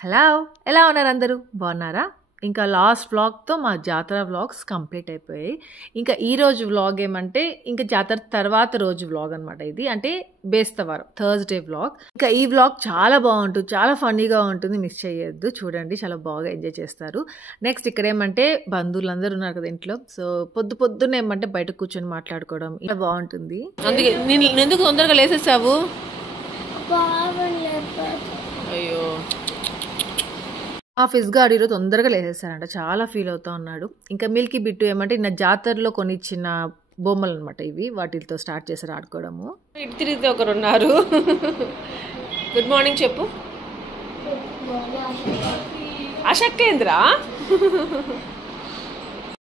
Hello, ఎలా ఉన్నారు అందరూ? బాగున్నారా? ఇంకా లాస్ట్ వ్లాగ్తో మా జాతర వ్లాగ్స్ కంప్లీట్ అయిపోయాయి. ఇంకా ఈరోజు వ్లాగ్ ఏమంటే ఇంకా జాతర తర్వాత రోజు వ్లాగ్ అనమాట. ఇది అంటే బేస్తవారం థర్స్డే వ్లాగ్. ఇంకా ఈ వ్లాగ్ చాలా బాగుంటుంది, చాలా ఫన్నీగా ఉంటుంది, మిస్ చేయొద్దు. చూడండి, చాలా బాగా ఎంజాయ్ చేస్తారు. నెక్స్ట్ ఇక్కడ ఏమంటే బంధువులందరూ ఉన్నారు కదా ఇంట్లో. సో పొద్దున్నే ఏమంటే బయట కూర్చొని మాట్లాడుకోవడం ఇలా బాగుంటుంది. అందుకే నేను ఎందుకు తొందరగా లేసేసావు? అయ్యో, ఆఫీస్ గారు ఈరోజు తొందరగా లేసేస్తారంట, చాలా ఫీల్ అవుతా ఉన్నాడు. ఇంకా మిల్కీ బిట్టు ఏమంటే నా జాతరలో కొనిచ్చిన బొమ్మలు అనమాట ఇవి, వాటితో స్టార్ట్ చేశారు ఆడుకోవడము. ఇటు తిరిగితే ఒకరు ఉన్నారు. గుడ్ మార్నింగ్ చెప్పు. ఆశక్కేంద్రా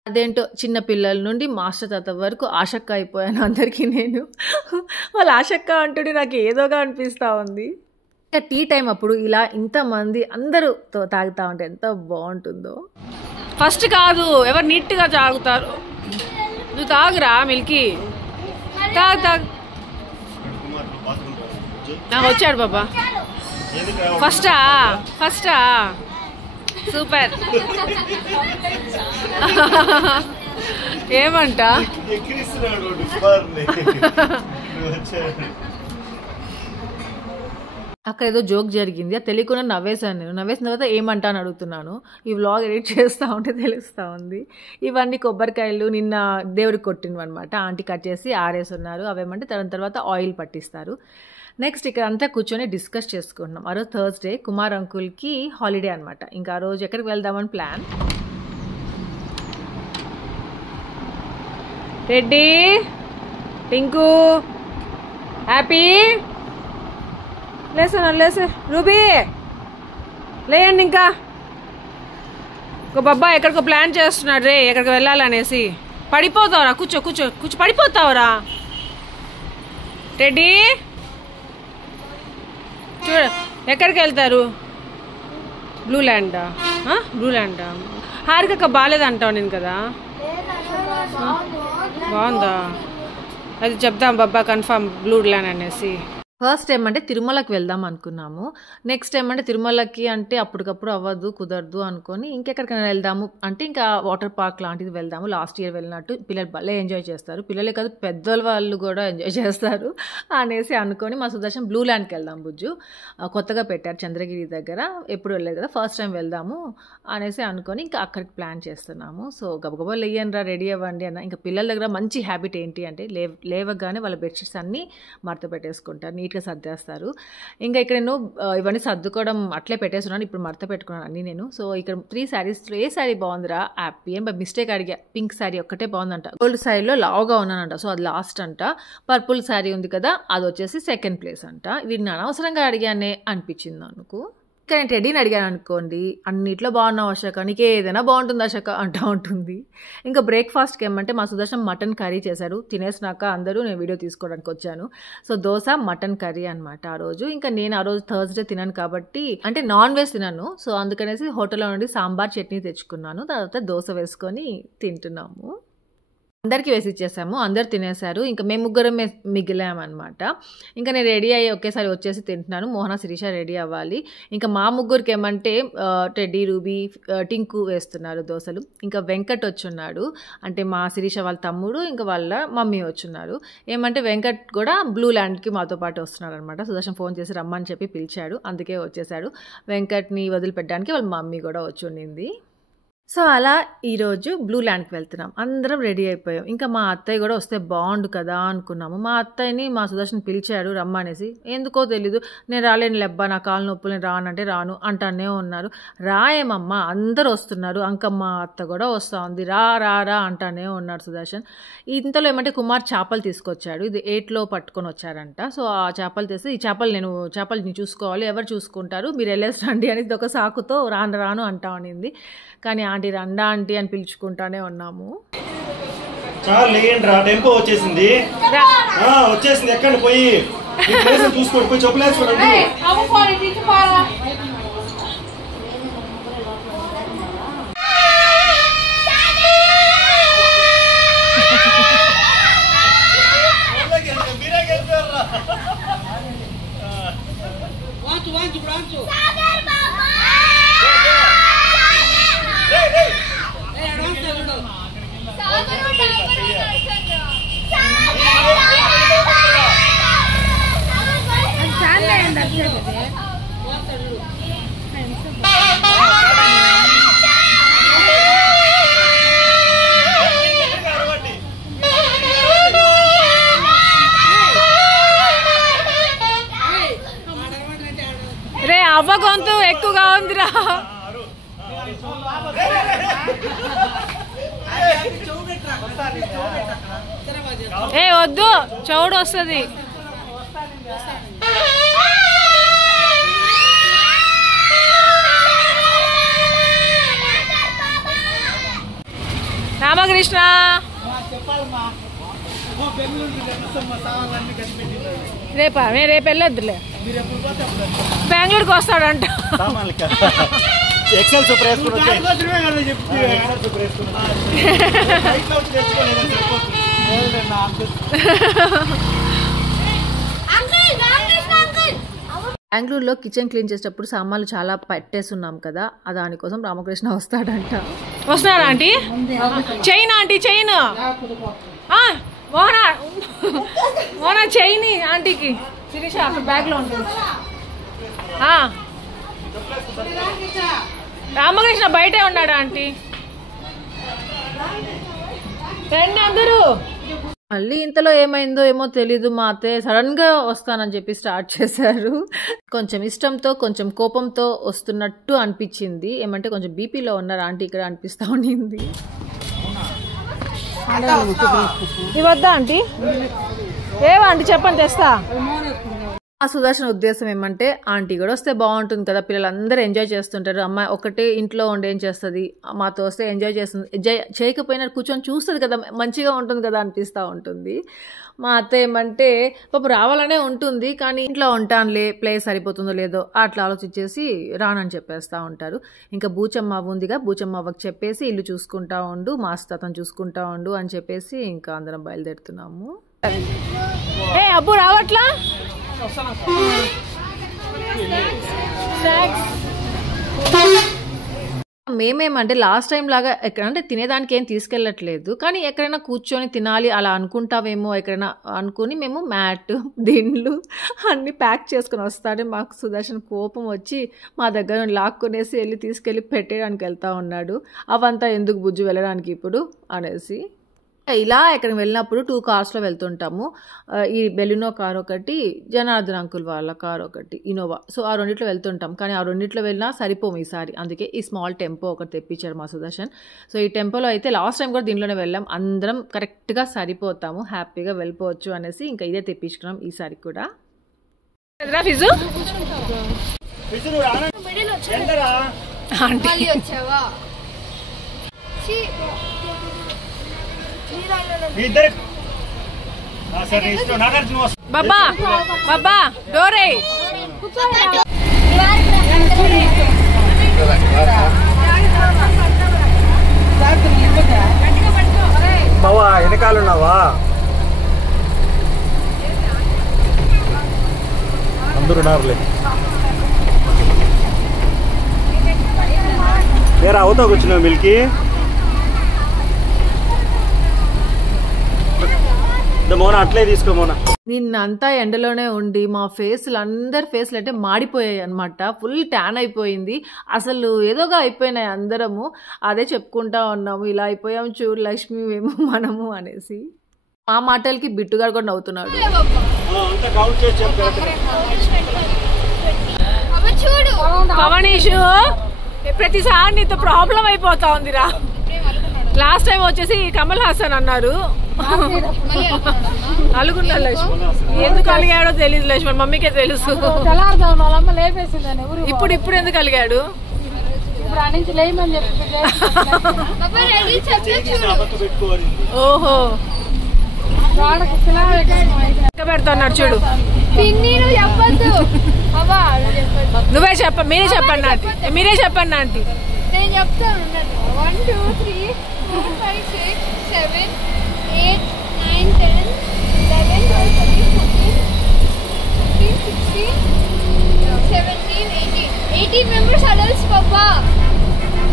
అదేంటో చిన్న పిల్లల నుండి మాస్టర్ తాత వరకు ఆశక్క అయిపోయాను అందరికీ నేను. వాళ్ళు ఆశక్క అంటుంటే నాకు ఏదోగా అనిపిస్తూ ఉంది. టీ టైం అప్పుడు ఇలా ఇంతమంది అందరూ తాగుతా ఉంటే ఎంత బాగుంటుందో. ఫస్ట్ కాదు, ఎవరు నీట్గా తాగుతారు. నువ్వు తాగురా మిల్కీ, తాగు. వచ్చాడు బాబా. ఫస్టా సూపర్. ఏమంట అక్కడ ఏదో జోక్ జరిగింది, అది తెలియకుండా నవ్వేశాను నేను. నవ్వేసిన తర్వాత ఏమంటా అని అడుగుతున్నాను. ఈ వ్లాగ్ ఎడిట్ చేస్తూ ఉంటే తెలుస్తూ ఉంది. ఇవన్నీ కొబ్బరికాయలు నిన్న దేవుడికి కొట్టినవి అనమాట. ఆంటీ కట్ చేసి ఆరేస్తున్నారు. అవేమంటే తర్వాత ఆయిల్ పట్టిస్తారు. నెక్స్ట్ ఇక్కడ అంతా కూర్చొని డిస్కస్ చేసుకుంటున్నాం. ఆ రోజు థర్స్డే, కుమార్ అంకుల్కి హాలిడే అనమాట. ఇంకా ఆ రోజు ఎక్కడికి వెళ్దామని ప్లాన్. రెడ్డి, టింకు, హ్యాపీ, లేసే రూబీ, లేయండి. ఇంకా ఒక బాబా ఎక్కడికో ప్లాన్ చేస్తున్నాడు రే, ఎక్కడికి వెళ్ళాలనేసి. పడిపోతావురా, కూర్చో పడిపోతావురా. రెడ్డి చూడ, ఎక్కడికి వెళ్తారు? బ్లూ ల్యాండా? హారిక బాగాలేదంటావు నేను కదా. బాగుందా? అది చెప్దాం బాబా కన్ఫర్మ్ బ్లూ ల్యాండ్ అనేసి. ఫస్ట్ ఏమంటే తిరుమలకి వెళ్దాం అనుకున్నాము. నెక్స్ట్ ఏమంటే తిరుమలకి అంటే అప్పటికప్పుడు అవ్వదు, కుదరదు అనుకొని ఇంకెక్కడికైనా వెళ్దాము అంటే ఇంకా వాటర్ పార్క్ లాంటిది వెళ్దాము. లాస్ట్ ఇయర్ వెళ్ళినట్టు పిల్లలు భలే ఎంజాయ్ చేస్తారు, పిల్లలే కాదు పెద్దవాళ్ళు కూడా ఎంజాయ్ చేస్తారు అనేసి అనుకొని మా సుదర్శన్ బ్లూ ల్యాండ్కి వెళ్దాం. బుజ్జు కొత్తగా పెట్టారు చంద్రగిరి దగ్గర, ఎప్పుడు వెళ్ళలేదు కదా, ఫస్ట్ టైం వెళ్దాము అనేసి అనుకొని ఇంకా అక్కడికి ప్లాన్ చేస్తున్నాము. సో గబగబా లేయనరా, రెడీ అవ్వండి అన్న. ఇంకా పిల్లల దగ్గర మంచి హ్యాబిట్ ఏంటి అంటే లేవగానే వాళ్ళ బెడ్షీట్స్ అన్నీ మడత పెట్టేసుకుంటారు, నీట్గా సర్దేస్తారు. ఇంకా ఇక్కడ నేను ఇవన్నీ సర్దుకోవడం అట్లే పెట్టేస్తున్నాను, ఇప్పుడు మడత పెట్టుకున్నాను అన్నీ నేను. సో ఇక్కడ 3 శారీస్, ఏ శారీ బాగుందిరా హ్యాపీ అని మిస్టేక్ అడిగా. పింక్ శారీ ఒక్కటే బాగుందంట, గోల్డ్ శారీలో లావుగా ఉన్నానంట, సో అది లాస్ట్ అంట. పర్పుల్ శారీ ఉంది కదా, అది వచ్చేసి సెకండ్ ప్లేస్ అంట. వీడిని అనవసరంగా అడిగానే అనిపించింది నాకు. ఇంకా నేను టెడ్డీని అడిగాను అనుకోండి, అన్నిట్లో బాగున్నావు అశోక, నీకే ఏదైనా బాగుంటుంది అశోక అంటూ ఉంటుంది. ఇంకా బ్రేక్ఫాస్ట్కి ఏమంటే మా సుదర్శన్ మటన్ కర్రీ చేశారు. తినేసినాక అందరూ నేను వీడియో తీసుకోవడానికి వచ్చాను. సో దోశ మటన్ కర్రీ అనమాట ఆ రోజు. ఇంకా నేను ఆ రోజు థర్స్డే తినాను కాబట్టి, అంటే నాన్ వెజ్ తినాను, సో అందుకనేసి హోటల్లో నుండి సాంబార్ చట్నీ తెచ్చుకున్నాను. తర్వాత దోశ వేసుకొని తింటున్నాము. అందరికీ వేసి ఇచ్చేసాము, అందరు తినేశారు. ఇంకా మేము ముగ్గురం మిగిలామన్నమాట. ఇంకా నేను రెడీ అయ్యి ఒకేసారి వచ్చేసి తింటున్నాను. మోహన, శిరీష రెడీ అవ్వాలి. ఇంకా మా ముగ్గురికి ఏమంటే టెడ్డీ, రూబీ, టింకు వేస్తున్నారు దోశలు. ఇంకా వెంకట్ వచ్చున్నాడు, అంటే మా శిరీష వాళ్ళ తమ్ముడు, ఇంకా వాళ్ళ మమ్మీ వచ్చున్నారు. ఏమంటే వెంకట్ కూడా బ్లూ ల్యాండ్కి మాతో పాటు వస్తున్నాడు అనమాట. సుదర్శన్ ఫోన్ చేసి రమ్మని చెప్పి పిలిచాడు, అందుకే వచ్చేసాడు. వెంకట్ని వదిలిపెట్టడానికి వాళ్ళ మమ్మీ కూడా వచ్చి ఉండింది. సో అలా ఈరోజు బ్లూ ల్యాండ్కి వెళ్తున్నాం, అందరం రెడీ అయిపోయాం. ఇంకా మా అత్తయ్య కూడా వస్తే బాగుండు కదా అనుకున్నాము. మా అత్తయ్యని మా సుదర్శన్ పిలిచాడు రమ్మనేసి, ఎందుకో తెలీదు నేను రాలేను లెబ్బా, నా కాలు నొప్పులు, నేను రానంటే రాను అంటానే ఉన్నారు. రాయేమమ్మా, అందరు వస్తున్నారు, అంకమ్మ అత్త కూడా వస్తూ ఉంది, రా అంటానే ఉన్నాడు సుదర్శన్. ఇంతలో ఏమంటే కుమార్ చేపలు తీసుకొచ్చాడు, ఇది 8లో పట్టుకొని వచ్చారంట. సో ఆ చేపలు తెస్తే, ఈ చేపల్ని చూసుకోవాలి, ఎవరు చూసుకుంటారు, మీరు వెళ్ళేసి రండి అని ఒక సాకుతో రాను అంటా ఉనింది. కానీ ఆంటీ రండా ఆంటీ అని పిలుచుకుంటానే ఉన్నాము. చాలా లేండి రా, టెంపో వచ్చేసింది. ఎక్కడ పోయి చూసుకోండి, పోయి చెప్పులు వేసుకోండి. Wancu, bro, wancu. Sadar, Mama. ఎక్కువగా ఉందిరా. ఏ వద్దు, చౌడు వస్తుంది. రామకృష్ణ రేపా? రేపు వెళ్ళొద్దులే, బెంగళూరుకి వస్తాడంట. ఎక్సెల్ సూపర్ వేసుకుని బెంగళూరులో కిచెన్ క్లీన్ చేసేటప్పుడు సామాన్లు చాలా పెట్టేస్తున్నాం కదా, దానికోసం రామకృష్ణ వస్తాడంట. వస్తున్నాడా ఆంటీ? చైన్ ఆంటీ, చైన్ మోనా చైన్ ఆంటీకి. శిరీష అక్కడ బ్యాగ్లో ఉంటుంది. రామకృష్ణ బయటే ఉన్నాడా ఆంటీ? రండి అందరూ. మళ్ళీ ఇంతలో ఏమైందో ఏమో తెలీదు, మా అత్తయ్య సడన్ గా వస్తానని చెప్పి స్టార్ట్ చేశారు. కొంచెం ఇష్టంతో కొంచెం కోపంతో వస్తున్నట్టు అనిపించింది. ఏమంటే కొంచెం బీపీలో ఉన్నారు ఆంటీ ఇక్కడ అనిపిస్తా ఉండింది. ఇవద్దా ఆంటీ? ఏవా ఆంటీ చెప్పండి తెస్తా. ఆ సుదర్శన్ ఉద్దేశం ఏమంటే ఆంటీ కూడా వస్తే బాగుంటుంది కదా, పిల్లలందరూ ఎంజాయ్ చేస్తుంటారు, అమ్మాయి ఒకటే ఇంట్లో ఉండి ఏం చేస్తుంది, మాతో వస్తే ఎంజాయ్ చేస్తుంది, ఎంజాయ్ చేయకపోయినా కూర్చొని చూస్తుంది కదా, మంచిగా ఉంటుంది కదా అనిపిస్తూ ఉంటుంది. మా అత్త ఏమంటే పాప రావాలనే ఉంటుంది, కానీ ఇంట్లో ఉంటానులే, ప్లేస్ సరిపోతుందో లేదో అట్లా ఆలోచించేసి రానని చెప్పేస్తూ ఉంటారు. ఇంకా బూచమ్మ ఉందిగా, బూచమ్మ అవ్వకు చెప్పేసి ఇల్లు చూసుకుంటా ఉండు, మాస్టర్ అతను చూసుకుంటా ఉండు అని చెప్పేసి ఇంకా అందరం బయలుదేరుతున్నాము. ఏ అబ్బు రావట్లా? మేమేమంటే లాస్ట్ టైం లాగా ఎక్కడంటే తినేదానికి ఏం తీసుకెళ్ళట్లేదు, కానీ ఎక్కడైనా కూర్చొని తినాలి అలా అనుకుంటావేమో ఎక్కడైనా అనుకుని మేము మ్యాట్ దిండ్లు అన్నీ ప్యాక్ చేసుకుని వస్తాడే మాకు సుదర్శన్ కోపం వచ్చి మా దగ్గర లాక్కునేసి వెళ్ళి తీసుకెళ్ళి పెట్టేయడానికి వెళ్తా ఉన్నాడు. అవంతా ఎందుకు బుజ్జు వెళ్ళడానికి ఇప్పుడు అనేసి ఇలా ఎక్కడికి వెళ్ళినప్పుడు 2 కార్స్లో వెళ్తుంటాము. ఈ బెలినో కార్ ఒకటి, జనార్దన్ అంకుల్ వాళ్ళ కార్ ఒకటి, ఇనోవా. సో ఆ రెండిట్లో వెళ్తుంటాం, కానీ ఆ రెండిట్లో వెళ్ళినా సరిపోము ఈసారి. అందుకే ఈ స్మాల్ టెంపో ఒకటి తెప్పించారు మా సుదర్శన్. సో ఈ టెంపోలో అయితే లాస్ట్ టైం కూడా దీంట్లోనే వెళ్ళాం, అందరం కరెక్ట్గా సరిపోతాము, హ్యాపీగా వెళ్ళిపోవచ్చు అనేసి ఇంకా ఇదే తెప్పించుకున్నాం ఈసారి కూడా. బాబా బాబా డోరే బావా వెనకాలన్నావా? అందరూ నారులే వేరే అవుతావు కూర్చున్నావు మిల్కి. మోనా అట్లే తీసుకో మోనా. నిన్నంతా ఎండలోనే ఉండి మా ఫేస్లు అందరి ఫేస్లు అంటే మాడిపోయాయి అనమాట, ఫుల్ ట్యాన్ అయిపోయింది. అసలు ఏదోగా అయిపోయినాయి అందరము. అదే చెప్పుకుంటా ఉన్నాము, ఇలా అయిపోయాము చూడు లక్ష్మి మేము మనము అనేసి. మా మాటలకి బిట్టుగాడు కూడా నవ్వుతున్నాడు. పవనీషు ప్రతిసారి నీతో ప్రాబ్లం అయిపోతా ఉందిరా. లాస్ట్ టైం వచ్చేసి కమల్ హాసన్ అన్నారు, అలుగున్నా లక్ష్మి. ఎందుకు అలిగాడో తెలియదు లక్ష్మణ్, మమ్మీకే తెలుసు. ఇప్పుడు ఎందుకు అలిగాడు? ఓహో పెడుతున్నాడు చూడు. నువ్వే చెప్ప, మీరే చెప్పండి ఆంటీ, మీరే చెప్పండి ఆంటీ. నేను చెప్తాను 1 2 3 4 5 6 7 8 9 10 11 12 13 14 15 16 17 18 మెంబర్స్ అడల్ట్స్ పాపా.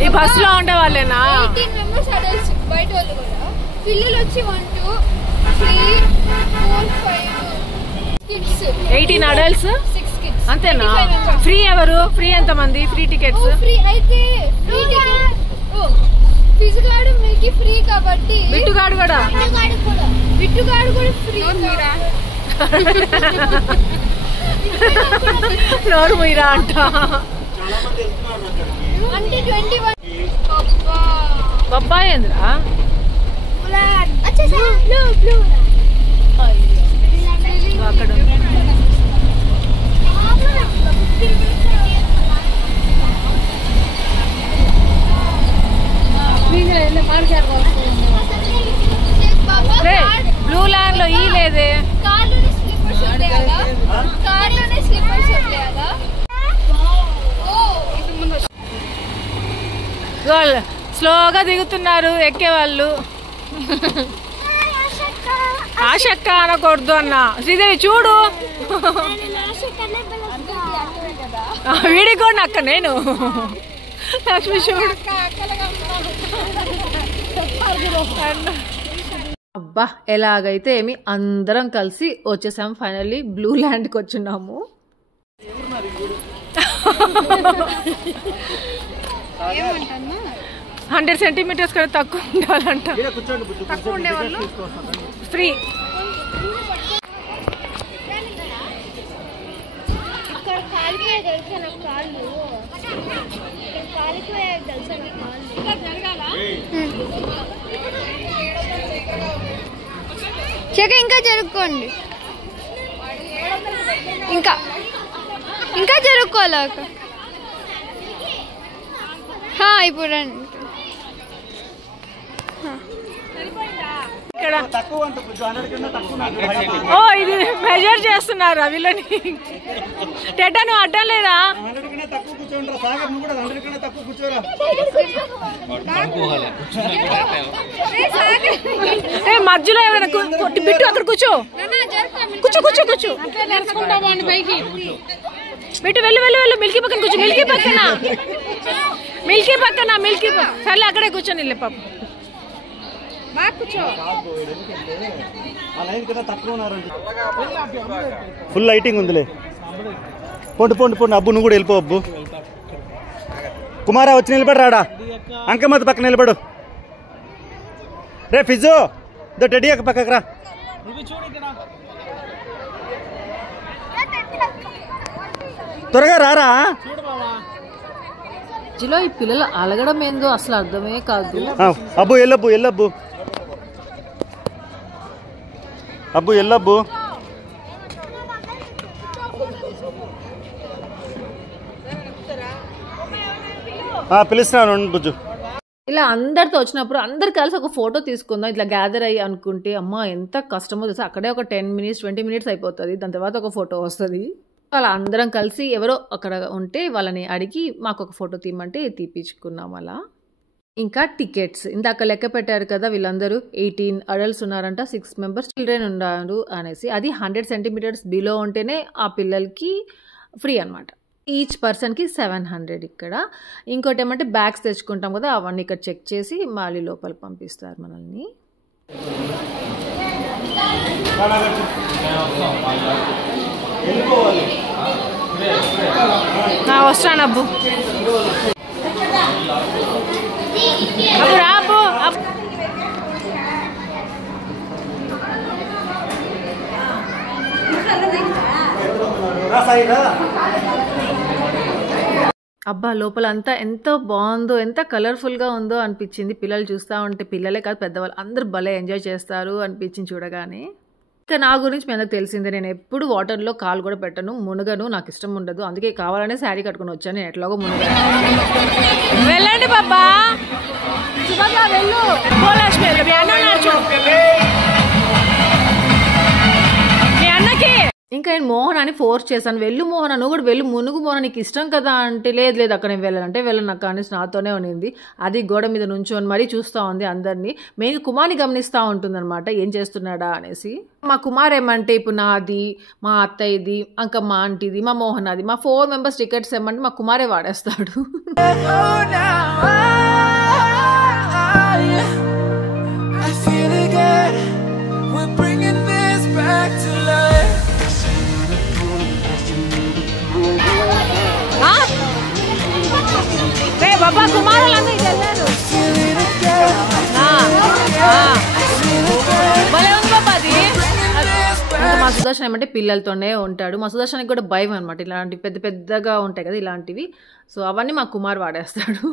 ఈ బస్ లో ఉండే వాళ్ళేనా? 18 మెంబర్స్ అడల్ట్స్, బయట వాళ్ళు కూడా. పిల్లలు వచ్చి 1 2 3 4 5 కిడ్స్. 18 అడల్ట్స్ 6 కిడ్స్ అంతేనా? ఫ్రీ ఎవరు? ఫ్రీ ఎంత మంది? Free tickets? ఫ్రీ అయితే ఫ్రీ టికెట్. ఫిజిగాడు మీకు ఫ్రీ కాబట్టి. బిట్టుగాడు కూడా ఫ్రీ. నోరు మీరా అంట. అంటే 21 బొబ్బాయి ఏంద్రా అక్కడ బ్లూ ల్యాండ్ లో ఈ లేదే స్లోగా దిగుతున్నారు ఎక్కేవాళ్ళు. ఆశక్క అనకూడదు అన్న. శ్రీదేవి చూడు వీడికి కూడా అక్క నేను లక్ష్మి చూడు. అబ్బా ఎలాగైతే ఏమి అందరం కలిసి వచ్చేసాం. ఫైనల్లీ బ్లూ ల్యాండ్కి వచ్చినాము. ఏమంటన్నా 100 సెంటీమీటర్స్ కన్నా తక్కువ ఉండాలంట. తక్కువ ఉండేవాళ్ళు ఫ్రీ. ఇక్కడ కాలిపోయే తెలుసా నాకు కాళ్ళు. ఇక్కడ కాలిపోయే తెలుసా నాకు కాళ్ళు. చెక్క ఇంకా జరుపుకోండి. ఇంకా ఇంకా జరుపుకోవాలి. ఇప్పుడు ఇక్కడ ఓ ఇది మెజర్ చేస్తున్నారు వీళ్ళని. టెటా నువ్వు అడ్డం లేదా? మధ్యలో ఏమైనా బిట్టు అక్కడ కూర్చో కూర్చో కూర్చో కూర్చో బిట్టు వెళ్ళు వెళ్ళు వెళ్ళు. మిల్కీ పక్కన కూర్చో. మిల్కీ పక్కన మిల్కీ పక్కన మిల్కీ పక్కన సర్లే అక్కడే కూర్చొని వెళ్ళే పాప బాగా కూర్చో. ఫుల్ లైటింగ్ ఉందిలే. పొండి పొండి పొండి. అబ్బు నువ్వు కూడా వెళ్ళిపో. అబ్బు కుమారా వచ్చి నిలబడు. రాడా అంకమ్మత పక్కన నిలబడు. రే ఫిజు టెడ్డీ అక్క పక్కకు రా. త్వరగా రారా. మధ్యలో ఈ పిల్లలు అలగడం ఏందో అసలు అర్థమే కాదు. అబ్బు ఎల్లబ్బు ఎల్లబ్బు అబ్బు ఎల్లబ్బు. పిలుస్తున్నాను బుజ్జు. ఇలా అందరితో వచ్చినప్పుడు అందరు కలిసి ఒక ఫోటో తీసుకుందాం ఇట్లా గ్యాదర్ అయ్యి అనుకుంటే అమ్మ ఎంత కష్టమో తెలుసా. అక్కడే ఒక 10 minutes 20 minutes అయిపోతుంది. దాని తర్వాత ఒక ఫోటో వస్తుంది. అలా అందరం కలిసి ఎవరో అక్కడ ఉంటే వాళ్ళని అడిగి మాకు ఒక ఫోటో తీయమంటే తీపించుకున్నాం అలా. ఇంకా టికెట్స్ ఇందాక లెక్క పెట్టారు కదా వీళ్ళందరూ 18 అడల్ట్స్ ఉన్నారంట, 6 members చిల్డ్రన్ ఉన్నారు అనేసి. అది 100 centimeters బిలో ఉంటేనే ఆ పిల్లలకి ఫ్రీ అనమాట. ఈచ్ పర్సన్కి 700. ఇక్కడ ఇంకోటి ఏమంటే బ్యాగ్స్ తెచ్చుకుంటాం కదా అవన్నీ ఇక్కడ చెక్ చేసి మళ్ళీ లోపలికి పంపిస్తారు మనల్ని. వస్తాను అబ్బు. అబ్బు రాబు. అబ్బా లోపల అంతా ఎంత బాగుందో ఎంత కలర్ఫుల్గా ఉందో అనిపించింది. పిల్లలు చూస్తూ ఉంటే పిల్లలే కాదు పెద్దవాళ్ళు అందరూ భలే ఎంజాయ్ చేస్తారు అనిపించింది చూడగానే. ఇంకా నా గురించి మీ అందరికి తెలిసిందే, నేను ఎప్పుడు వాటర్లో కాలు కూడా పెట్టను, మునగను, నాకు ఇష్టం ఉండదు. అందుకే కావాలనే శారీ కట్టుకుని వచ్చాను. నేను ఎట్లాగో మునగను. వెళ్ళండి బాబా వెళ్ళు. మీ అన్నకి ఇంకా నేను మోహన్ అని ఫోర్స్ చేశాను. వెళ్ళు మోహన్ నువ్వు కూడా వెళ్ళు, మునుగు మోహన్ నీకు ఇష్టం కదా అంటే లేదు లేదు అక్కడ నేను వెళ్ళాలంటే వెళ్ళను అక్క అనేసి నాతోనే ఉన్నింది. అది గోడ మీద నుంచొని మరీ చూస్తూ ఉంది అందరినీ. మెయిన్ కుమార్ని గమనిస్తూ ఉంటుందన్నమాట ఏం చేస్తున్నాడా అనేసి. మా కుమార్ ఏమంటే ఇప్పుడు నాది, మా అత్తయ్యది, ఇంకా మా ఆంటీది, మా మోహన్ అది, మా 4 members టికెట్స్ ఏమంటే మా కుమారే వాడేస్తాడు. బాబా కుమారులందరూ వెళ్ళారు. భలే ఉంది బాబా అది. మా సుదర్శన్ ఏమంటే పిల్లలతోనే ఉంటాడు. మా సుదర్శన్కి కూడా భయం అనమాట, ఇలాంటివి పెద్ద పెద్దగా ఉంటాయి కదా ఇలాంటివి. సో అవన్నీ మా కుమార్ వాడేస్తాడు,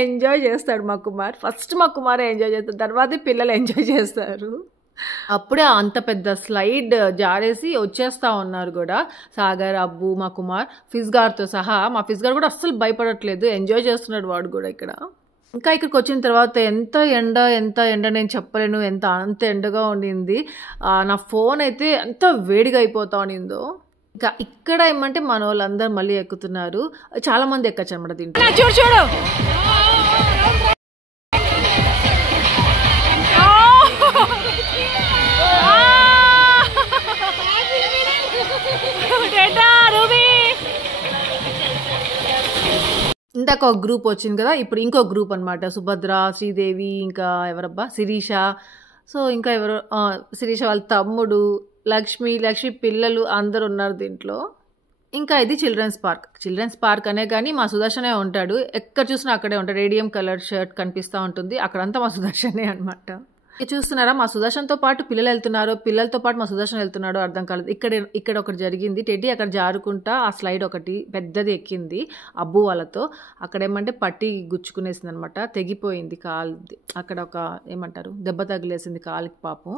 ఎంజాయ్ చేస్తాడు మా కుమార్. ఫస్ట్ మా కుమారే ఎంజాయ్ చేస్తాడు, తర్వాతే పిల్లలు ఎంజాయ్ చేస్తారు. అప్పుడే అంత పెద్ద స్లైడ్ జారేసి వచ్చేస్తా ఉన్నారు కూడా సాగర్, అబ్బు, మా కుమార్, ఫిజ్ గారితో సహా. మా ఫిజ్ గారు కూడా అస్సలు భయపడట్లేదు, ఎంజాయ్ చేస్తున్నాడు వాడు కూడా ఇక్కడ. ఇంకా ఇక్కడికి వచ్చిన తర్వాత ఎంత ఎండ నేను చెప్పలేను, అంత ఎండగా ఉండింది. నా ఫోన్ అయితే ఎంత వేడిగా అయిపోతా ఉండిందో. ఇంకా ఇక్కడ ఏమంటే మన వాళ్ళందరూ మళ్ళీ ఎక్కుతున్నారు, చాలా మంది ఎక్కచ్చు అనమాట దీంట్లో. చూడు ఇందాక ఒక గ్రూప్ వచ్చింది కదా, ఇప్పుడు ఇంకో గ్రూప్ అనమాట. సుభద్ర, శ్రీదేవి, ఇంకా ఎవరబ్బా శిరీష. సో ఇంకా ఎవరు, శిరీష వాళ్ళ తమ్ముడు, లక్ష్మి పిల్లలు అందరు ఉన్నారు దీంట్లో. ఇంకా ఇది చిల్డ్రన్స్ పార్క్ అనే కానీ మా సుదర్శనే ఉంటాడు, ఎక్కడ చూసినా అక్కడే ఉంటాడు. రేడియం కలర్ షర్ట్ కనిపిస్తూ ఉంటుంది, అక్కడంతా మా సుదర్శనే అనమాట. చూస్తున్నారా, మా సుదర్శన్తో పాటు పిల్లలు వెళ్తున్నారు, పిల్లలతో పాటు మా సుదర్శన్ వెళ్తున్నాడు అర్థం కాలేదు. ఇక్కడ ఒకటి జరిగింది, టెడ్డీ అక్కడ జారుకుంటా ఆ స్లైడ్ ఒకటి పెద్దది ఎక్కింది అబ్బు వాళ్ళతో. అక్కడ ఏమంటే పట్టి గుచ్చుకునేసింది అనమాట, తెగిపోయింది కాలు. అక్కడ ఒక ఏమంటారు దెబ్బ తగిలేసింది కాలుకి పాపం.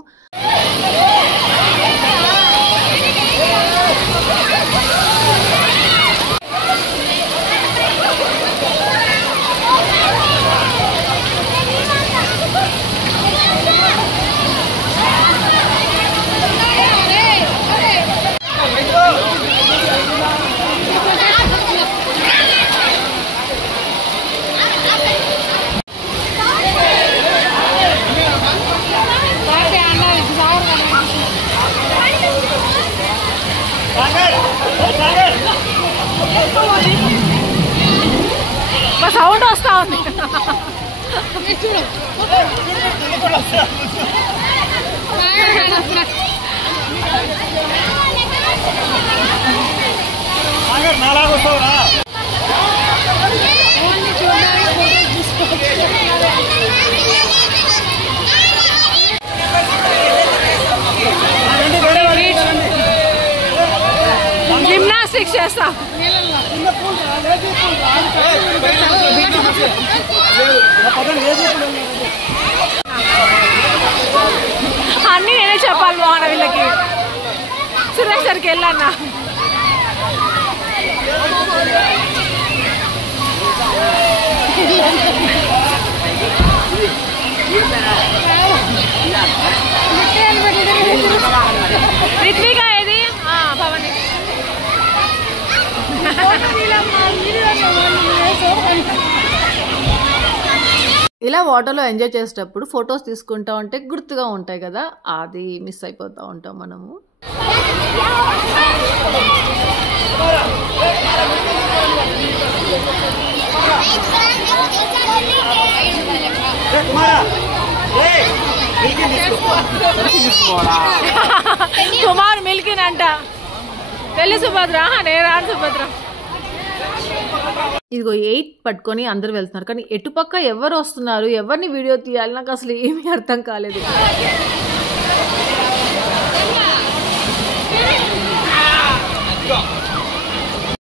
సౌండ్ వస్తా ఉంది, జిమ్నాస్టిక్స్ చేస్తా. అన్నీ నేనే చెప్పాలి బాగున్నా వీళ్ళకి. సురేష్ గారికి వెళ్ళన్నా రిత్విక ఏది భవని. ఇలా వాటర్లో ఎంజాయ్ చేసేటప్పుడు ఫొటోస్ తీసుకుంటా ఉంటే గుర్తుగా ఉంటాయి కదా, అది మిస్ అయిపోతూ ఉంటాం మనము. కుమార్ మిల్కినంట, వెళ్ళి సుభద్ర, నేను రాను సుభద్ర. ఇదిగో 8 పట్టుకొని అందరు వెళ్తున్నారు, కానీ ఎటుపక్క ఎవరు వస్తున్నారు, ఎవరిని వీడియో తీయాలి నాకు అసలు ఏమీ అర్థం కాలేదు.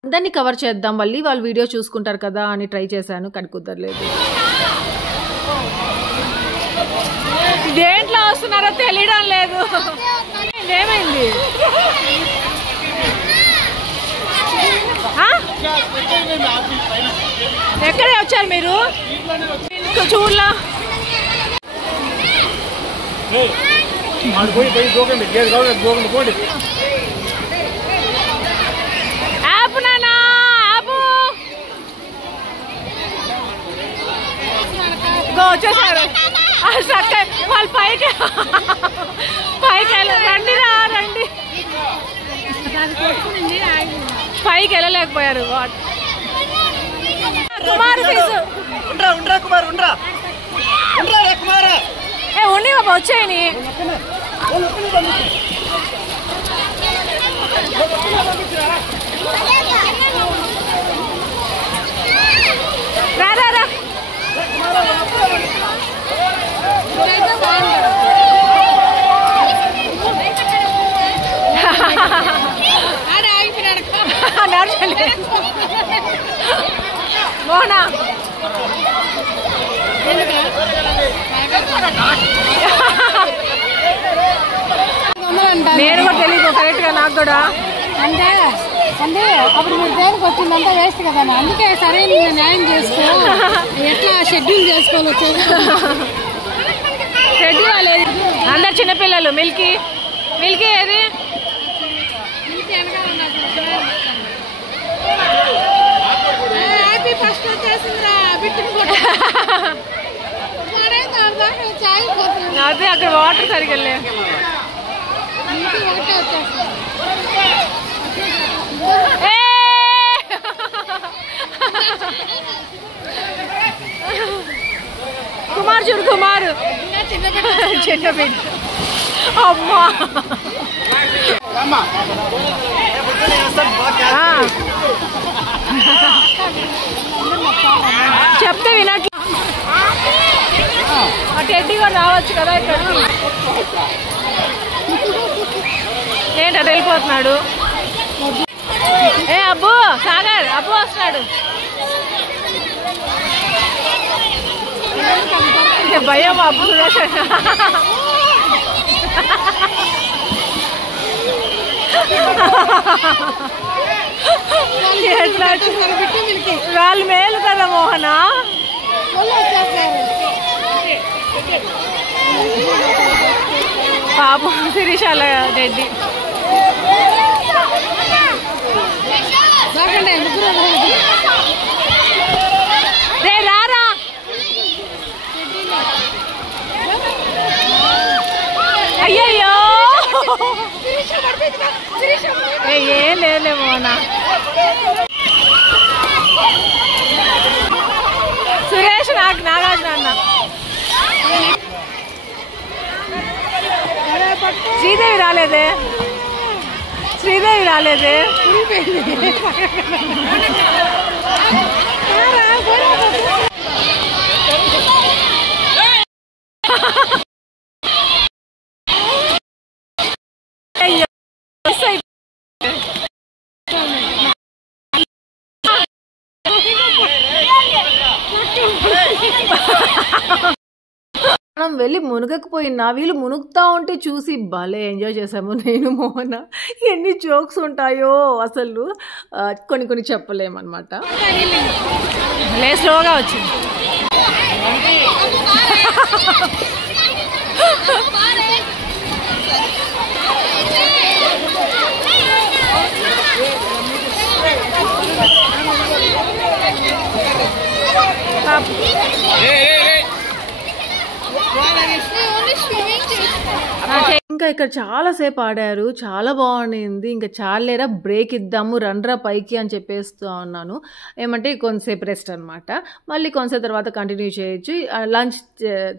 అందరినీ కవర్ చేద్దాం, మళ్ళీ వాళ్ళు వీడియో చూసుకుంటారు కదా అని ట్రై చేశాను, కానీ కుదరలేదు. దేంట్లో వస్తున్నారో తెలియడం లేదు, ఏమైంది? ఎక్కడే వచ్చారు మీరు? చూడలా యాప్ నానా యాప్ వచ్చేసారు వాళ్ళు పైకి రండి రండి, పైకి వెళ్ళలేకపోయారు. కుమార్ ఉండి బాబా వచ్చాయని రా. మోనా నేను కూడా తెలియదు కరెక్ట్ గా నాకు కూడా. అంటే అంటే అప్పుడు మీరు దేనికి వచ్చిందంతా వేస్ట్ కదా, అందుకే సరైన న్యాయం చేసుకో, ఎట్లా షెడ్యూల్ చేసుకోవాలి వచ్చేది. షెడ్యూల్ అందరు చిన్నపిల్లలు. మిల్కీ మిల్కీ ఏది? ఫస్ట్ వచ్చేసిందిరా అదే అక్కడ వాటర్ సరిగ్గా లేవు. కుమార్ చూడు కుమారు చిన్న బిడ్డ. అమ్మా చెప్తే వినట్లు. ఆ టెడ్డీ కూడా రావచ్చు కదా ఇక్కడికి. ఏంటి అటు వెళ్ళిపోతున్నాడు? ఏ అబ్బు సాగర్ అబ్బు వస్తున్నాడు. భయం అబ్బు సురేష్. ఎట్లా వాళ్ళు మేలు కదా మోహన. పాపం శిరీషాల రెడ్డి. రారా అయ్యయ్యో ఏం లేదేమో నా. సురేష్ నాకు నాగార్జున అన్న. శ్రీదేవి రాలేదే, శ్రీదేవి రాలేదే. మనం వెళ్ళి మునగకపోయినా వీళ్ళు మునుగుతా ఉంటే చూసి భలే ఎంజాయ్ చేసాము నేను మోహన. ఎన్ని జోక్స్ ఉంటాయో అసలు కొన్ని కొన్ని చెప్పలేమన్నమాట. స్లోగా వచ్చింది. ఇంకా ఇక్కడ చాలాసేపు ఆడారు, చాలా బాగుండింది. ఇంకా చాలేరా బ్రేక్ ఇద్దాము రండ్రా పైకి అని చెప్పేస్తూ ఉన్నాను. ఏమంటే కొంతసేపు రెస్ట్ అనమాట, మళ్ళీ కొంతసేపు తర్వాత కంటిన్యూ చేయొచ్చు, లంచ్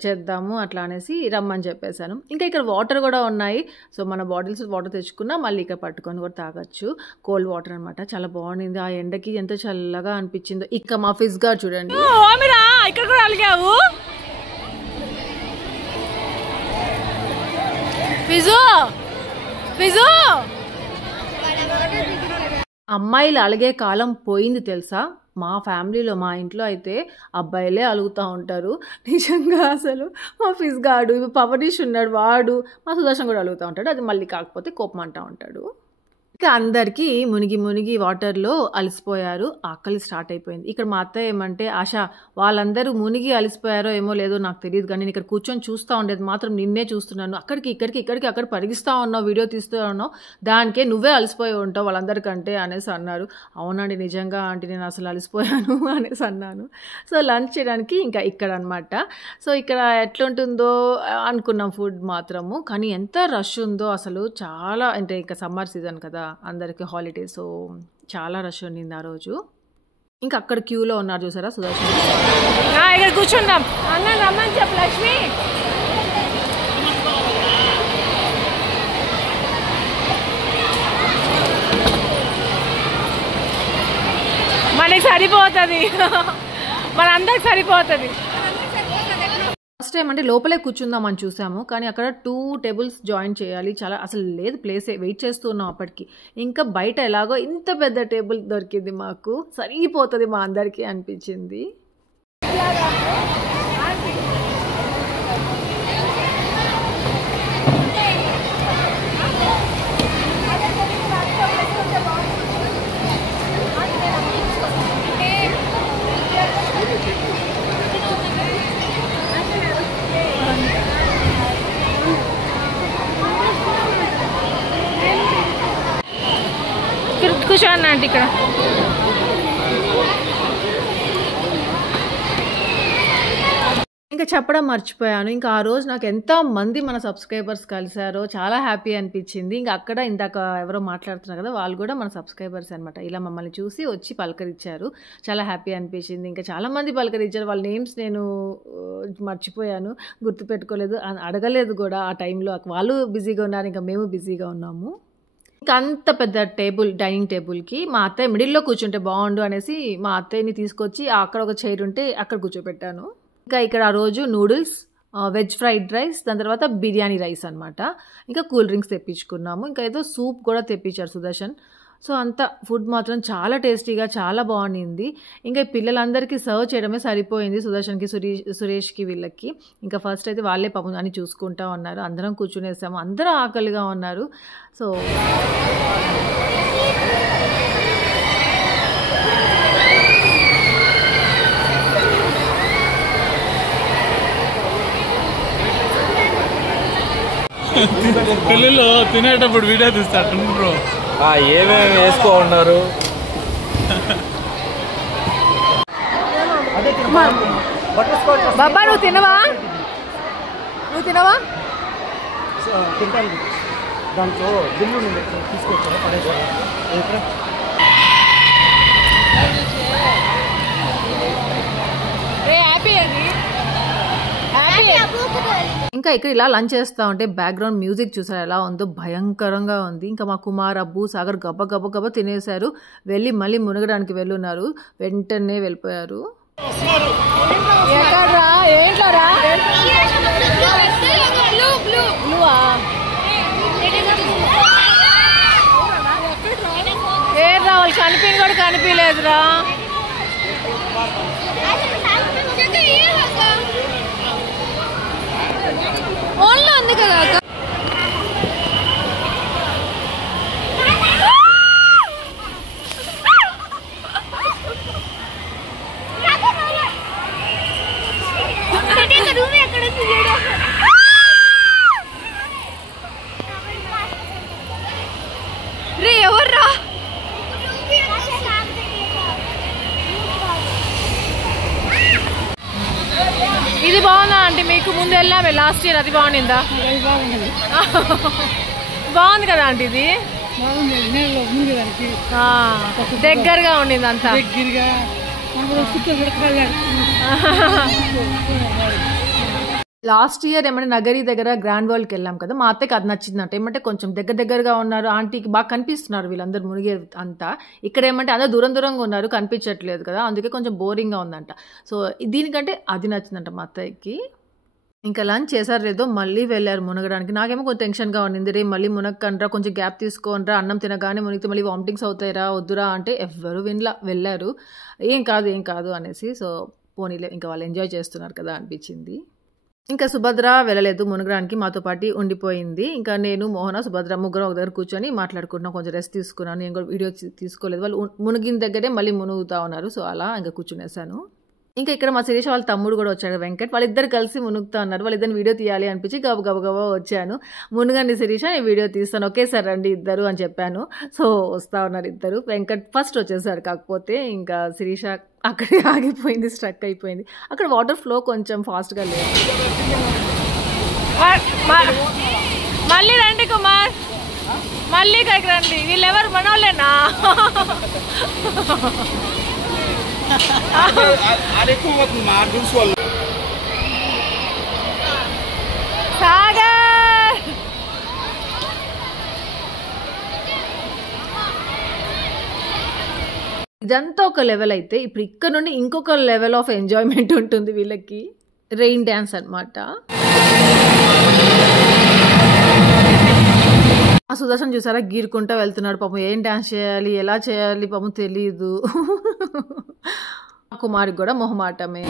చేద్దాము అట్లా అనేసి రమ్మని చెప్పేశాను. ఇంకా ఇక్కడ వాటర్ కూడా ఉన్నాయి, సో మన బాటిల్స్ వాటర్ తెచ్చుకున్నా మళ్ళీ ఇక్కడ పట్టుకొని కూడా తాగొచ్చు. కోల్డ్ వాటర్ అనమాట, చాలా బాగుండింది. ఆ ఎండకి ఎంత చల్లగా అనిపించిందో. ఇక మా ఫిజ్ గా చూడండి. ఇక్కడ కూడా అలిగావు ఫిజు ఫిజు. అమ్మాయిలు అలిగే కాలం పోయింది తెలుసా. మా ఫ్యామిలీలో మా ఇంట్లో అయితే అబ్బాయిలే అలుగుతూ ఉంటారు నిజంగా. అసలు మా ఫిజ్ గాడు పవనీష్ ఉన్నాడు, వాడు మా సుదర్శన్ కూడా అలుగుతూ ఉంటాడు. అది మళ్ళీ కాకపోతే కోపం అంటూ ఉంటాడు. ఇంకా అందరికీ మునిగి మునిగి వాటర్లో అలసిపోయారు, ఆకలి స్టార్ట్ అయిపోయింది. ఇక్కడ మా అత్త ఏమంటే ఆశ వాళ్ళందరూ మునిగి అలసిపోయారో ఏమో లేదో నాకు తెలియదు, కానీ నేను ఇక్కడ కూర్చొని చూస్తూ ఉండేది మాత్రం నిన్నే చూస్తున్నాను. ఇక్కడికి అక్కడ పరిగిస్తూ ఉన్నావు, వీడియో తీస్తూ ఉన్నావు, దానికే నువ్వే అలసిపోయి ఉంటావు వాళ్ళందరికంటే అనేసి అన్నారు. అవునండి నిజంగా ఆంటీ నేను అసలు అలసిపోయాను అనేసి అన్నాను. సో లంచ్ చేయడానికి ఇంకా ఇక్కడ అనమాట. సో ఇక్కడ ఎట్లుంటుందో అనుకున్నాం ఫుడ్ మాత్రము, కానీ ఎంత రష్ ఉందో అసలు. చాలా అంటే ఇంకా సమ్మర్ సీజన్ కదా అందరికి హాలిడే, సో చాలా రష్ ఉండింది ఆ రోజు. ఇంకా అక్కడ క్యూలో ఉన్నారు చూసారా సుదర్శన్. ఇక్కడ కూర్చుందాం అన్న రమ్మని చెప్పు లక్ష్మి. మనకి సరిపోతుంది, మనందరికి సరిపోతుంది. ఫస్ట్ టైం అంటే లోపలే కూర్చుందామని చూసాము, కానీ అక్కడ 2 టేబుల్స్ జాయిన్ చేయాలి, చాలా అసలు లేదు ప్లేసే, వెయిట్ చేస్తున్నాం అప్పటికి. ఇంకా బయట ఎలాగో ఇంత పెద్ద టేబుల్ దొరికింది మాకు, సరిపోతుంది మా అందరికీ అనిపించింది. కూర్చోండి అంటే ఇక్కడ ఇంకా చెప్పడం మర్చిపోయాను. ఇంకా ఆ రోజు నాకు ఎంత మంది మన సబ్స్క్రైబర్స్ కలిసారో చాలా హ్యాపీ అనిపించింది. ఇంకా అక్కడ ఇందాక ఎవరో మాట్లాడుతున్నారు కదా, వాళ్ళు కూడా మన సబ్స్క్రైబర్స్ అనమాట. ఇలా మమ్మల్ని చూసి వచ్చి పలకరించారు, చాలా హ్యాపీ అనిపించింది. ఇంకా చాలామంది పలకరించారు, వాళ్ళ నేమ్స్ నేను మర్చిపోయాను, గుర్తుపెట్టుకోలేదు, అడగలేదు కూడా ఆ టైంలో. వాళ్ళు బిజీగా ఉన్నారు, ఇంకా మేము బిజీగా ఉన్నాము. ఇంకా అంత పెద్ద టేబుల్, డైనింగ్ టేబుల్కి మా అత్తయ్య మిడిల్లో కూర్చుంటే బాగుండు అనేసి మా అత్తయ్యని తీసుకొచ్చి అక్కడ ఒక చైర్ ఉంటే అక్కడ కూర్చోబెట్టాను. ఇంకా ఇక్కడ ఆ రోజు నూడిల్స్, వెజ్ ఫ్రైడ్ రైస్, దాని తర్వాత బిర్యానీ రైస్ అనమాట. ఇంకా కూల్ డ్రింక్స్ తెప్పించుకున్నాము. ఇంకా ఏదో సూప్ కూడా తెప్పించారు సుదర్శన్. సో అంత ఫుడ్ మాత్రం చాలా టేస్టీగా చాలా బాగుండింది. ఇంకా పిల్లలందరికీ సర్వ్ చేయడమే సరిపోయింది, సుదర్శన్కి, సురేష్కి, వీళ్ళకి. ఇంకా ఫస్ట్ అయితే వాళ్ళే పాపం అని చూసుకుంటా ఉన్నారు. అందరం కూర్చునేసాము, అందరూ ఆకలిగా ఉన్నారు. సో పిల్లలు తినేటప్పుడు వీడియో తీస్తారు బ్రో, ఏమేమి వేసుకో ఉన్నారు. బాబా నువ్వు తినవా? తింటాను. దాంట్లో బిల్లు తీసుకొచ్చారా పడేసారా? ఇంకా ఇక్కడ ఇలా లంచ్ చేస్తూ ఉంటే బ్యాక్గ్రౌండ్ మ్యూజిక్ చూసారు ఎలా ఉందో, భయంకరంగా ఉంది. ఇంకా మా కుమార్, అబ్బు, సాగర్ గబ్బ తినేశారు, వెళ్ళి మళ్ళీ మునగడానికి వెళ్ళున్నారు, వెంటనే వెళ్ళిపోయారు. ఏం రావాలి, కనిపించి కూడా కనిపించలేదురా. ఓన్లో ఉంది కదా. రే ఎవర్రా? ఇది బాగుందా అంటే మీకు ముందు వెళ్ళామే లాస్ట్ ఇయర్, అది బాగుండిందా? బాగుంది కదా అంటే ఇది దగ్గరగా ఉండింది అంతా. లాస్ట్ ఇయర్ ఏమంటే నగరి దగ్గర గ్రాండ్ వరల్డ్కి వెళ్ళాం కదా, మా అత్తకి అది నచ్చిందంట. ఏమంటే కొంచెం దగ్గరగా ఉన్నారు, ఆంటీకి బాగా కనిపిస్తున్నారు వీళ్ళందరూ మునిగే అంతా. ఇక్కడ ఏమంటే అందరూ దూరంగా ఉన్నారు, కనిపించట్లేదు కదా, అందుకే కొంచెం బోరింగ్గా ఉందంట. సో దీనికంటే అది నచ్చిందంట మా అత్తయ్యకి. ఇంకా లంచ్ చేశారు లేదో మళ్ళీ వెళ్ళారు మునగడానికి. నాకేమో కొంచెం టెన్షన్గా ఉండింది, రే మళ్ళీ మునగకండ్రా, కొంచెం గ్యాప్ తీసుకోనరా, అన్నం తినగానే మునిగితే మళ్ళీ వామిటింగ్స్ అవుతాయిరా, వద్దురా అంటే ఎవ్వరు వెళ్ళారు. ఏం కాదు అనేసి. సో పోనీలే, ఇంకా వాళ్ళు ఎంజాయ్ చేస్తున్నారు కదా అనిపించింది. ఇంకా సుభద్ర వెళ్ళలేదు మునగడానికి, మాతో పాటు ఉండిపోయింది. ఇంకా నేను, మోహన, సుభద్ర ముగ్గురు ఒక దగ్గర కూర్చొని మాట్లాడుకుంటున్నాం, కొంచెం రెస్ట్ తీసుకున్నాను. నేను కూడా వీడియో తీసుకోలేదు, వాళ్ళు మునిగిన దగ్గరే మళ్ళీ మునుగుతూ ఉన్నారు. సో అలా ఇంకా కూర్చునేసాను. ఇంకా ఇక్కడ మా శిరీష వాళ్ళ తమ్ముడు కూడా వచ్చాడు, వెంకట్. వాళ్ళిద్దరు కలిసి మునుగుతూ ఉన్నారు. వాళ్ళిద్దరిని వీడియో తీయాలి అనిపించి గబగబా వచ్చాను. మునుగండి శిరీష, నేను వీడియో తీస్తాను, ఒకేసారి రండి ఇద్దరు అని చెప్పాను. సో వస్తూ ఉన్నారు ఇద్దరు. వెంకట్ ఫస్ట్ వచ్చేసారు, కాకపోతే ఇంకా శిరీష అక్కడే ఆగిపోయింది, స్ట్రక్ అయిపోయింది. అక్కడ వాటర్ ఫ్లో కొంచెం ఫాస్ట్గా లేదు. మళ్ళీ రండి కుమార్, మళ్ళీ ఇక్కడికి రండి. వీళ్ళెవరు మనోళ్ళేనా? సాగర్ ఇదంతా ఒక లెవెల్ అయితే, ఇప్పుడు ఇక్కడ నుండి ఇంకొక లెవెల్ ఆఫ్ ఎంజాయ్మెంట్ ఉంటుంది వీళ్ళకి. రెయిన్ డ్యాన్స్ అనమాట. ఆ సుదర్శన్ చూసారా గీరుకుంటా వెళ్తున్నాడు పాపం. ఏం డ్యాన్స్ చేయాలి ఎలా చేయాలి పాపం తెలీదు. కుమారికి కూడా మొహమాటమే.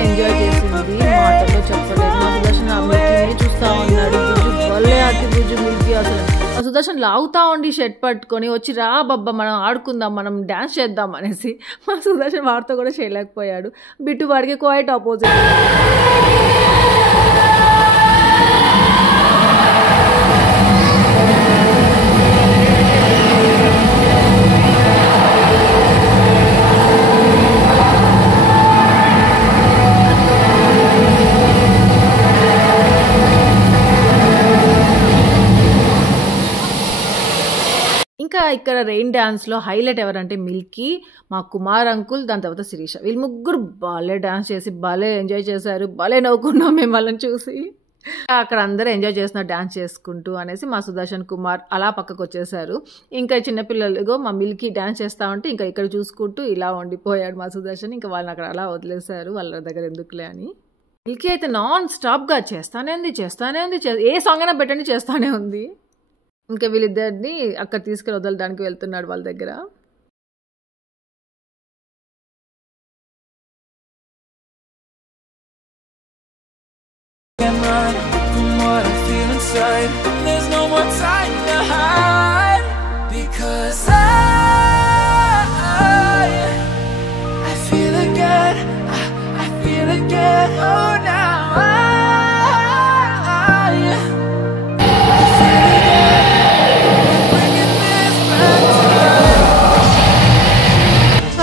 ఎంజాయ్ చేసింది, మాటల్లో చెప్పలేదు. మా సుదర్శన్ ఆ మిల్కీని చూస్తా ఉన్నాడు. బుజ్జు భలే అతి బుజ్జు మిల్కీ అసలు. ఆ సుదర్శన్ లాగుతా ఉండి షర్ట్ పట్టుకొని వచ్చి రా బబ్బా మనం ఆడుకుందాం మనం డ్యాన్స్ చేద్దాం అనేసి. మా సుదర్శన్ వాడితో కూడా చేయలేకపోయాడు. బిట్టు వాడికి క్వైట్ ఆపోజిట్. ఇంకా ఇక్కడ రెయిన్ డ్యాన్స్లో హైలైట్ ఎవరంటే మిల్కీ, మా కుమార్ అంకుల్, దాని తర్వాత శిరీష. వీళ్ళు ముగ్గురు భలే డ్యాన్స్ చేసి భలే ఎంజాయ్ చేశారు. భలే నవ్వుకున్నాం మేము వాళ్ళని చూసి. అక్కడ అందరూ ఎంజాయ్ చేస్తున్నారు డ్యాన్స్ చేసుకుంటూ అనేసి మా సుదర్శన్ కుమార్ అలా పక్కకు వచ్చేసారు. ఇంకా చిన్నపిల్లలుగో మా మిల్కీ డ్యాన్స్ చేస్తా ఉంటే ఇంకా ఇక్కడ చూసుకుంటూ ఇలా ఉండిపోయాడు మా సుదర్శన్. ఇంకా వాళ్ళని అక్కడ అలా వదిలేశారు, వాళ్ళ దగ్గర ఎందుకులే అని. మిల్కీ అయితే నాన్ స్టాప్గా చేస్తానే ఉంది. ఏ సాంగ్ అయినా పెట్టండి చేస్తానే ఉంది. ఇంకా వీళ్ళిద్దరిని అక్కడ తీసుకెళ్ళి వదలడానికి వెళ్తున్నాడు వాళ్ళ దగ్గర.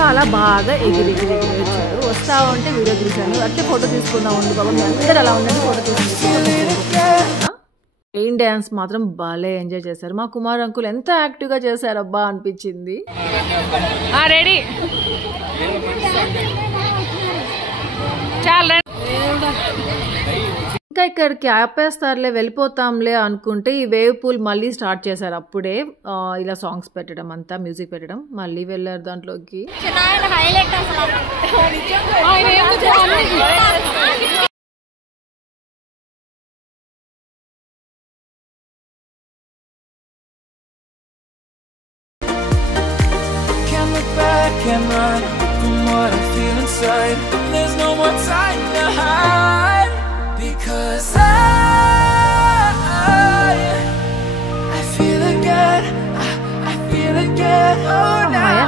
అలా బాగా ఎగిరి వచ్చారు. వస్తా ఉంటే వీడియో తీశాను. అంటే ఫోటో తీసుకుందాం ఉంది బాబా, అందరూ అలా ఉండండి ఫోటో తీసుకుంటాం. రెయిన్ డ్యాన్స్ మాత్రం బాగా ఎంజాయ్ చేశారు. మా కుమార్ అంకుల్ ఎంత యాక్టివ్గా చేశారు అబ్బా అనిపించింది. రెడీ చాలా. ఇంకా ఇక్కడికి ఆపేస్తారులే వెళ్ళిపోతాంలే అనుకుంటే ఈ వేవ్ పూల్ మళ్ళీ స్టార్ట్ చేశారు. అప్పుడే ఇలా సాంగ్స్ పెట్టడం అంతా మ్యూజిక్ పెట్టడం మళ్ళీ వెళ్ళారు దాంట్లోకి. Because I feel again, I feel again. Oh, now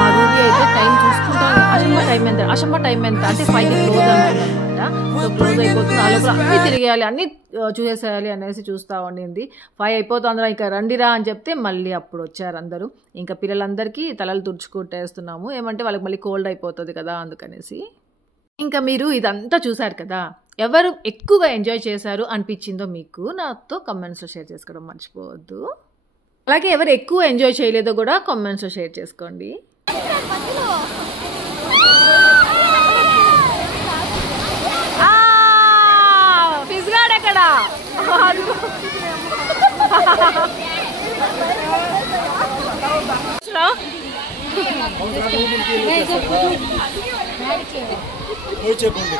మా రూబీ అయితే టైం చూసుకుంటాను. అశంబ టైం ఎంత అంటే 5 క్లోజ్ అనమాట. సో క్లోజ్ అయిపోతుంది. ఆ లోపల అన్నీ తిరిగేయాలి, అన్నీ చూసేసేయాలి అనేసి చూస్తూ ఉండింది. 5 అయిపోతుంది, ఇంకా రండిరా అని చెప్తే మళ్ళీ అప్పుడు వచ్చారు అందరూ. ఇంకా పిల్లలందరికీ తలలు తుడుచుకుంటేస్తున్నాము, ఏమంటే వాళ్ళకి మళ్ళీ కోల్డ్ అయిపోతుంది కదా అందుకనేసి. ఇంకా మీరు ఇదంతా చూసారు కదా, ఎవరు ఎక్కువగా ఎంజాయ్ చేశారు అనిపించిందో మీకు నాతో కామెంట్స్లో షేర్ చేసుకోవడం మర్చిపోవద్దు. అలాగే ఎవరు ఎక్కువ ఎంజాయ్ చేయలేదో కూడా కామెంట్స్లో షేర్ చేసుకోండి. పిజ్గాడ్ ఎక్కడ చెప్పండి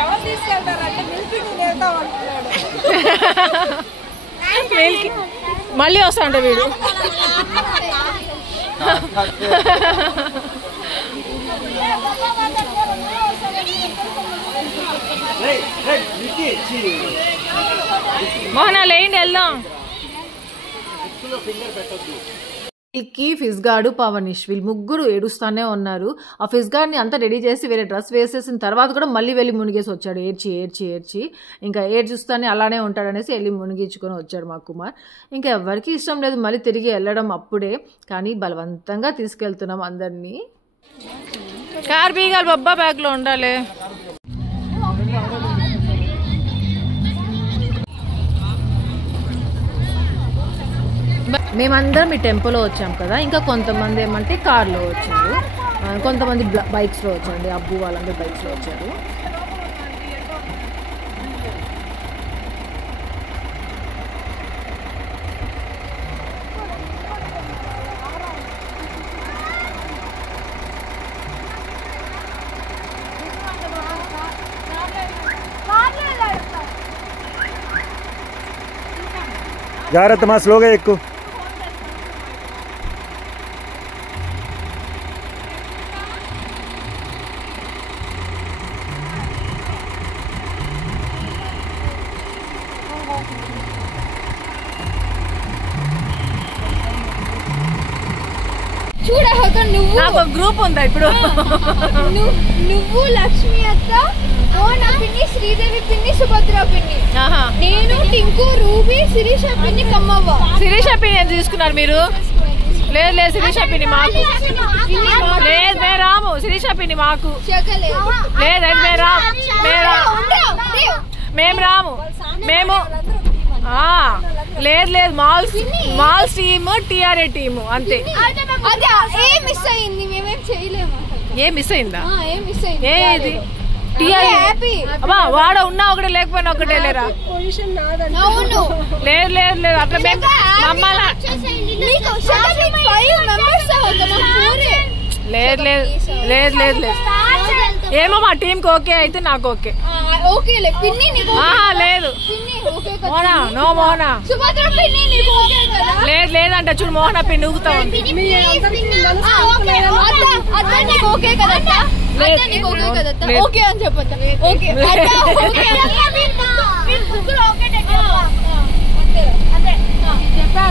ఎవరు తీసుకెళ్తారంటే మిల్కీ నేను అంటున్నాడు. మళ్ళీ వస్తా ఉంటే వీడు మోహన లేండి వెళ్దాం. మిల్కీ, ఫిజ్గాడు, పవనిష్ వీళ్ళు ముగ్గురు ఏడుస్తానే ఉన్నారు. ఆ ఫిజ్గాడ్ని అంతా రెడీ చేసి వేరే డ్రెస్ వేసేసిన తర్వాత కూడా మళ్ళీ వెళ్ళి మునిగేసి వచ్చాడు. ఏడ్చి ఇంకా చూస్తానే అలానే ఉంటాడనేసి వెళ్ళి మునిగించుకొని వచ్చాడు మా కుమార్. ఇంకా ఎవరికి ఇష్టం లేదు మళ్ళీ తిరిగి వెళ్ళడం అప్పుడే, కానీ బలవంతంగా తీసుకెళ్తున్నాం అందరినీ. కార్ బీగాలు బొబ్బా బ్యాగ్లో ఉండాలి. మేమందరం ఈ టెంపోలో వచ్చాం కదా, ఇంకా కొంతమంది ఏమంటే కార్లో వచ్చారు, కొంతమంది బైక్స్లో వచ్చారండి. అబ్బు వాళ్ళందరూ బైక్స్లో వచ్చారు. జాగ్రత్త మా, స్లోగా ఎక్కువ. చూడక నువ్వు నాకు గ్రూప్ ఉందా ఇప్పుడు? నువ్వు లక్ష్మి అక్క, నా పిన్ని శ్రీదేవి పిన్ని, సుభద్ర పిన్ని, నేను టింకు, రూబీ, శిరీష పిన్ని, కమ్మవ్వ. శిరీష పిన్ని ఎంత తీసుకున్నారు మీరు? లేదు లేదు, శిరీష పిన్ని మాకు లేదు, మేము రాము. శిరీష పిన్ని మాకు లేదు, మేము రాము. మేము లేదు లేదు, మాల్స్ టీమ్, టిఆర్ఏ టీము అంతే. మిస్ అయింది, మేమేం చేయలేము. ఏ మిస్ అయిందా? ఏది అమ్మా, వాడ ఉన్నా ఒకటే లేకపోయినా ఒకటే లేరా? లేదు లేదు లేదు, అట్లా మమ్మల్ని లేదు లేదు లేదు లేదు లేదు. ఏమో మా టీంకి ఓకే అయితే నాకు ఓకే. లేదు మోనా, నో మోనా లేదు లేదంట. చూడు మోహన పిన్ని ఊగుతా ఉంది. ఓకే అని చెప్పొద్దా? ఓకే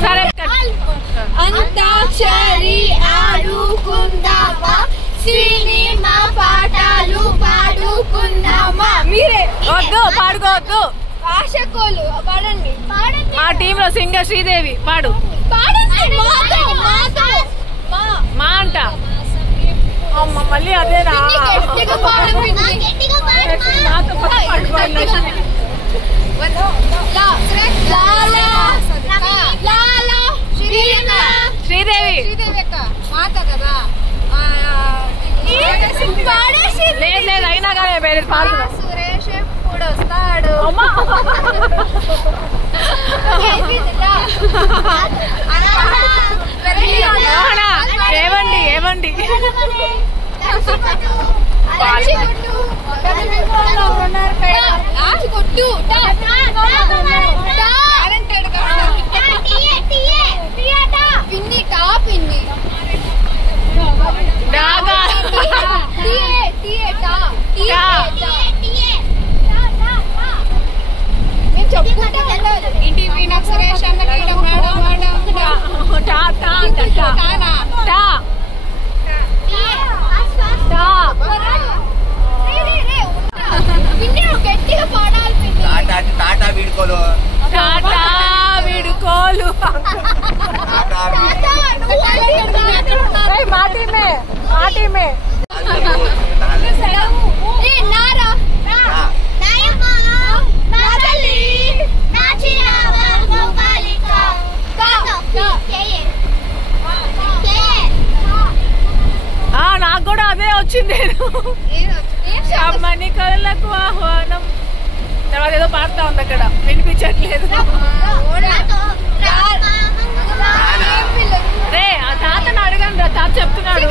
సరే. అంతాక్షరి ఆడుకుందామా, సినిమా పాటలు పాడుకుందామా. మీరే వద్దు, పాడుకోవద్దు. ఆశకోలు పాడండి. మా టీమ్ లో సింగర్ శ్రీదేవి, పాడు. మా అంట అమ్మ, మళ్ళీ అదేనా? శ్రీదేవి లేదు లేదు, అయినా కానీ వేరే పాడు. సురేష్ ఎప్పుడు వస్తాడు? ఏమండి ఏమండి పిన్ని టాప్ పిన్ని ఇంటి వినక్ సురేష్ అన్నకి గట్టిగా పాడాలి. టాటా వీడుకోలు, టాటా వీడుకోలు. మా టీమే, మా టీమే. నాకు కూడా అదే వచ్చింది. అమ్మని కళ్ళకు ఆహ్వానం. తర్వాత ఏదో పాడుతా ఉంది అక్కడ, వినిపించట్లేదు. రే ఆ తాతను అడగండి రా, తాత చెప్తున్నాడు.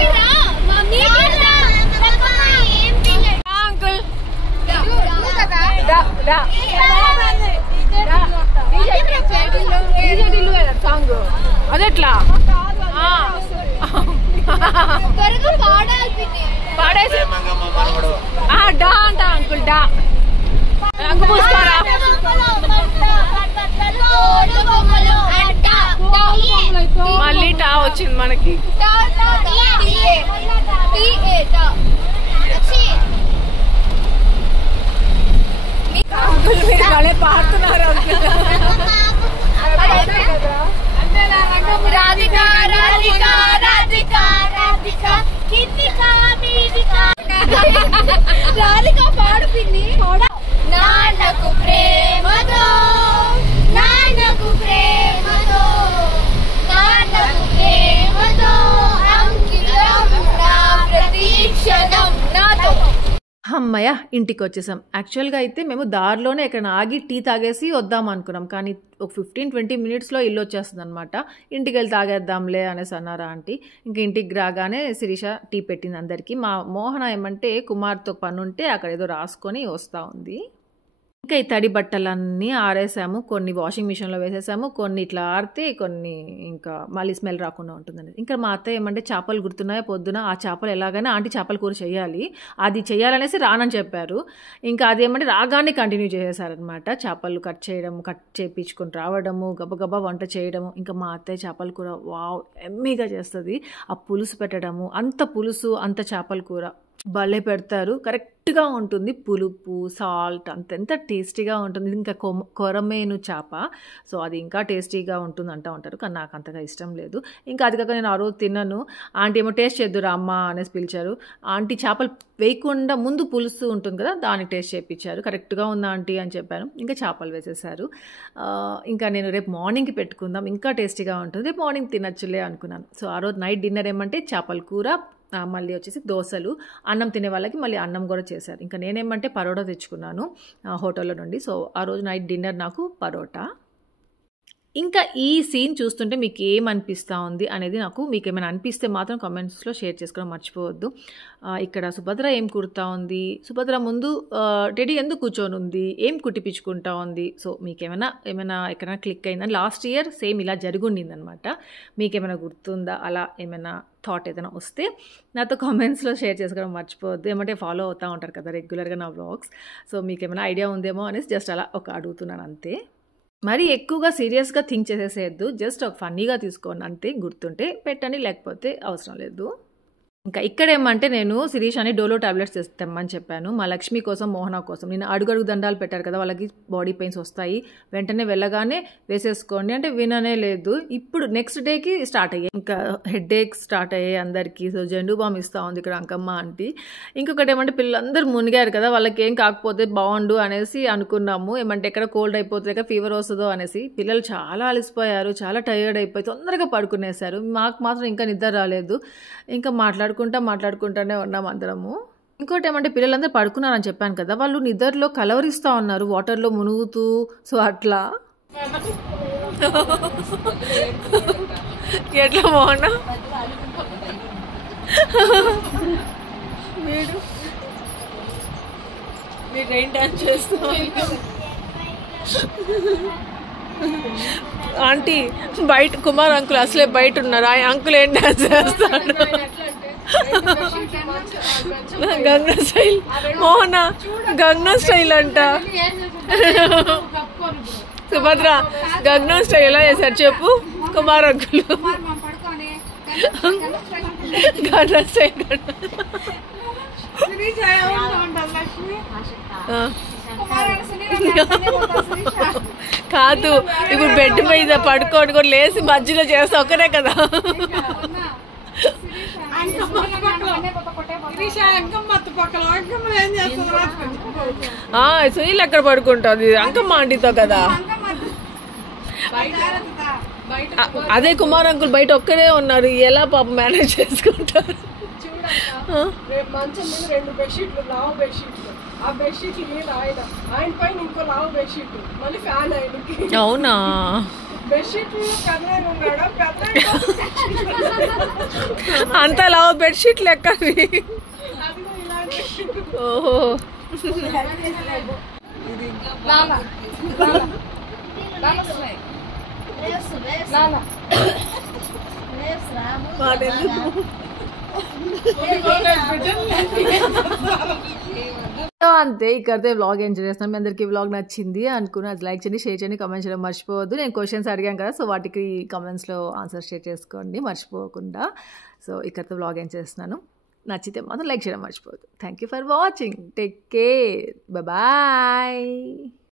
అంకుల్ సాంగ్ అదెట్లా పాడేసి డా అంట అంకుల్. డా రంగు పూసుకోరా. మళ్ళీ టా వచ్చింది మనకి. అంకుల్ మీరు భలే పాడుతున్నారు అంకుల్. రాధికా రాధికా రాధికా రాధికా రాధికా పాడు పిన్ని. నాన్నకు ప్రేమతో, నాన్నకు ప్రేమతో, అమ్మయ్య ఇంటికి వచ్చేసాం. యాక్చువల్గా అయితే మేము దారిలోనే ఎక్కడ ఆగి టీ తాగేసి వద్దాం అనుకున్నాం, కానీ ఒక 15-20 మినిట్స్లో ఇల్లు వచ్చేస్తుంది అనమాట. ఇంటికి వెళ్ళి తాగేద్దాంలే అనేసి అన్నారు ఆంటీ. ఇంకా ఇంటికి రాగానే శిరీష టీ పెట్టింది అందరికీ. మా మోహన ఏమంటే కుమార్తో పని ఉంటే అక్కడ ఏదో రాసుకొని వస్తూ ఉంది. ఇంకా ఈ తడి బట్టలన్నీ ఆరేసాము, కొన్ని వాషింగ్ మిషన్లో వేసేసాము, కొన్ని ఇట్లా ఆరితే కొన్ని ఇంకా మళ్ళీ స్మెల్ రాకుండా ఉంటుందని. ఇంకా మా అత్తయ్య ఏమంటే చేపలు గుర్తున్నాయో పొద్దున ఆ చేపలు ఎలాగైనా ఆంటీ చేపల కూర చేయాలి, అది చేయాలనేసి రానని చెప్పారు. ఇంకా అది ఏమంటే రాగానే కంటిన్యూ చేసేసారనమాట. చేపలు కట్ చేయించుకొని రావడము, గబగబా వంట చేయడము. ఇంకా మా అత్తయ్య చేపల కూర వావ్ ఎమ్మీగా చేస్తుంది. ఆ పులుసు పెట్టడము, అంత పులుసు అంత చేపల కూర భలే పెడతారు, కరెక్ట్గా ఉంటుంది. పులుపు సాల్ట్ అంత టేస్టీగా ఉంటుంది. ఇంకా కొరమేను చేప, సో అది ఇంకా టేస్టీగా ఉంటుంది అంటూ ఉంటారు, కానీ నాకు అంతగా ఇష్టం లేదు. ఇంకా అది కాక నేను ఆ రోజు తిన్నాను. ఆంటీ ఏమో టేస్ట్ చేద్దురా అమ్మ అనేసి పిలిచారు. ఆంటీ చేపలు వేయకుండా ముందు పులుసు ఉంటుంది కదా, దాన్ని టేస్ట్ చేయించారు. కరెక్ట్గా ఉందా ఆంటీ అని చెప్పాను. ఇంకా చేపలు వేసేసారు. ఇంకా నేను రేపు మార్నింగ్కి పెట్టుకుందాం, ఇంకా టేస్టీగా ఉంటుంది, రేపు మార్నింగ్ తినచ్చులే అనుకున్నాను. సో ఆ రోజు నైట్ డిన్నర్ ఏమంటే చేపల కూర, మళ్ళీ వచ్చేసి దోశలు, అన్నం తినే వాళ్ళకి మళ్ళీ అన్నం కూడా చేశారు. ఇంకా నేనేమంటే పరోటా తెచ్చుకున్నాను హోటల్లో నుండి. సో ఆ రోజు నైట్ డిన్నర్ నాకు పరోటా. ఇంకా ఈ సీన్ చూస్తుంటే మీకు ఏమనిపిస్తూ ఉంది అనేది మీకు ఏమైనా అనిపిస్తే మాత్రం కామెంట్స్లో షేర్ చేసుకోవడం మర్చిపోవద్దు. ఇక్కడ సుభద్ర ఏం కుడతా ఉంది, సుభద్ర ముందు టెడీ ఎందుకు కూర్చొని ఉంది, ఏం కుట్టిపించుకుంటా ఉంది. సో మీకేమైనా ఎక్కడైనా క్లిక్ అయిందని, లాస్ట్ ఇయర్ సేమ్ ఇలా జరుగుండింది అనమాట. మీకేమైనా గుర్తుందా, అలా ఏమైనా థాట్ ఏదైనా వస్తే నాతో కామెంట్స్లో షేర్ చేసుకోవడం మర్చిపోవద్దు. ఏమంటే ఫాలో అవుతూ ఉంటారు కదా రెగ్యులర్గా నా వ్లాగ్స్. సో మీకు ఏమైనా ఐడియా ఉందేమో అనేసి జస్ట్ అలా అడుగుతున్నాను అంతే. మరి ఎక్కువగా సీరియస్గా థింక్ చేసేసేయద్దు, జస్ట్ ఒక ఫన్నీగా తీసుకోండి అంతే. గుర్తుంటే పెట్టండి, లేకపోతే అవసరం లేదు. ఇంకా ఇక్కడ ఏమంటే నేను శిరీషాని డోలో టాబ్లెట్స్ తెమ్మని చెప్పాను, మా లక్ష్మి కోసం మోహన కోసం. నేను అడుగడుగు దండాలు పెట్టారు కదా, వాళ్ళకి బాడీ పెయిన్స్ వస్తాయి, వెంటనే వెళ్ళగానే వేసేసుకోండి అంటే విననే లేదు. ఇప్పుడు నెక్స్ట్ డేకి స్టార్ట్ అయ్యాయి, ఇంకా హెడ్ ఏక్ స్టార్ట్ అయ్యాయి అందరికీ. సో జెండు బామ్ ఇస్తూ ఉంది ఇక్కడ అంకమ్మ ఆంటీ. ఇంకొకటి ఏమంటే పిల్లలందరూ మునిగారు కదా, వాళ్ళకి ఏం కాకపోతే బాగుండు అనేసి అనుకున్నాము. ఏమంటే ఎక్కడ కోల్డ్ అయిపోతే ఫీవర్ వస్తుందో అనేసి. పిల్లలు చాలా అలసిపోయారు, చాలా టైర్డ్ అయిపోయి తొందరగా పడుకునేశారు. మాకు మాత్రం ఇంకా నిద్ర రాలేదు. ఇంకా మాట్లాడుకుంటానే ఉన్నాం అందరము. ఇంకోటి ఏమంటే పిల్లలందరూ పడుకున్నారని చెప్పాను కదా, వాళ్ళు నిద్రలో కలవరిస్తూ ఉన్నారు వాటర్లో మునుగుతూ. సో అట్లా ఎట్లా మోహన మీరు ఏం డాన్స్ చేస్తున్నారు ఆంటీ? బయట కుమార్ అంకుల్ అసలే బయట ఉన్నారు, ఆ అంకుల్ ఏం డాన్స్ చేస్తాడు? గంగా స్టైల్ మోహన, గంగా స్టైల్ అంట. సుభద్ర గంగా స్టైల్ ఎలా చేశారు చెప్పు కుమార్ అంకుల్? గంగా స్టైల్ కాదు, ఇప్పుడు బెడ్ మీద పడుకోండి కూడా లేసి మధ్యలో చేస్తే ఒకరే కదా. సునీల్ ఎక్కడ పడుకుంటుంది, అంకమ్మ ఆంటీతో కదా. అదే కుమార్ అంకుల్ బయట ఒక్కడే ఉన్నారు, ఎలా పాప మేనేజ్ చేసుకుంటారు? మంచం మీద 2 బెడ్షీట్లు, లావు బెడ్షీట్లు, ఆ బెడ్షీట్ల మీద ఆయన పైన ఇంకో లావు బెడ్షీట్, మళ్ళీ ఫ్యాన్ ఆయనకి. అవునా? బెడ్షీట్లు పెద్దగా ఉన్నాడా, అంత లావు బెడ్షీట్లు ఎక్కవి? ఓహో అంతే. ఇక్కడితే వ్లాగ్ ఎంజాయ్ చేస్తాను. మీ అందరికీ వ్లాగ్ నచ్చింది అనుకుని అది లైక్ చేయండి, షేర్ చేయండి, కామెంట్ చేయడం మర్చిపోవద్దు. నేను క్వశ్చన్స్ అడిగాను కదా, సో వాటికి కామెంట్స్లో ఆన్సర్ షేర్ చేసుకోండి మర్చిపోకుండా. సో ఇక్కడితో వ్లాగ్ ఎంజాయ్ చేస్తున్నాను. నచ్చితే మాత్రం లైక్ చేయడం మర్చిపోవద్దు. Thank you for watching. Take care, bye.